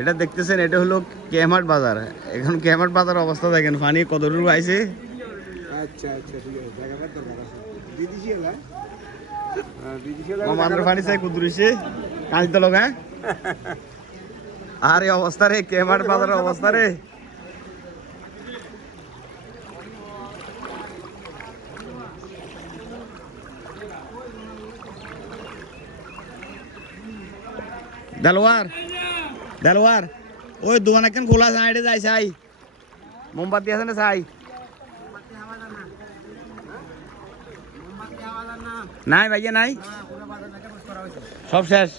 এটা দেখতেছেন এটা হলো কেমাট বাজার। এখন কেমাট বাজার অবস্থা দেখেন পানি কত দূর আইছে? আচ্ছা আচ্ছা পানি চাই তো হ্যাঁ? আর এই অবস্থা রে বাজারের অবস্থা রে। দেলোয়ার ওই দোকান একখান খোলা সাইডে যাই চাই মোমবাতি আছে না চাই নাই ভাইয়া নাই? সব শেষ।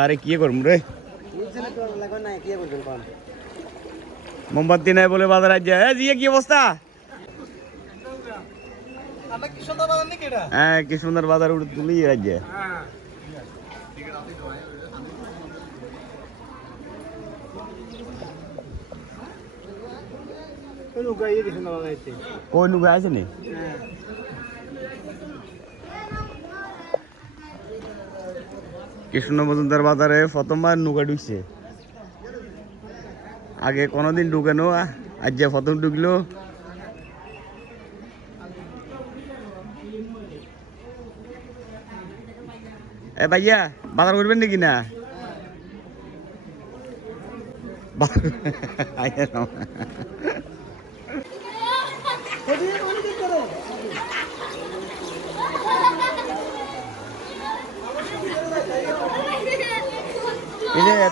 আরে কি করব রে? মোমবাতি নাই বলে বাজার আজ যায় জিয়ে কি অবস্থা? হ্যাঁ কি সুন্দর বাজার উঠে তুলি রাজ্যে কই নুকে আছে নি কৃষ্ণ মজুমদার বাজারে প্রথমবার নৌকা ঢুকছে। আগে কোনোদিন ঢুকেনো আজ যে প্রথম ঢুকলো। এ ভাইয়া বাজার করবেন নাকি না বাজার- আইয়া নাও। এই যে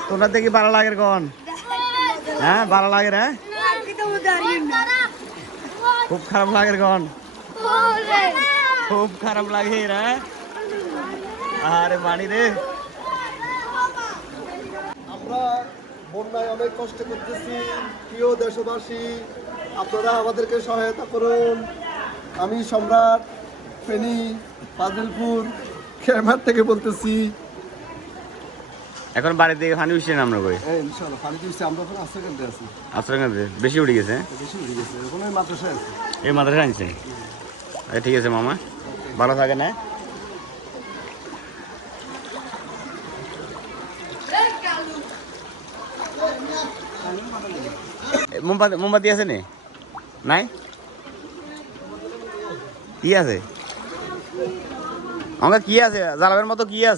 তোমরা দেখি ভালো লাগে কোন হ্যাঁ ভালো লাগে রে খুব খারাপ লাগে কোন খুব খারাপ লাগে রে আরে বাড়ি রে আমরা বন্যায় অনেক কষ্ট করতেছি। প্রিয় দেশবাসী আপনারা আমাদেরকে সহায়তা করুন। আমি সম্রাট ফেনী ফাজিলপুর খেমার থেকে বলতেছি। এখন বাড়িতে পানি উঠছে না আমরা কই? হ্যাঁ পানি আমরা এখন আশ্রয় কেন্দ্রে আছি। আশ্রয় কেন্দ্রে? বেশি উঠে গেছে? বেশি উঠে গেছে এখন ওই মাদ্রাসায় আছে। এই মাথায় আনছে? ঠিক আছে মামা। ভালো থাকে না মোমবাতি মোমবাতি আছে নি? নাই? কি আছে? আমাকে কি আছে? জ্বালাবের মতো কি আছে?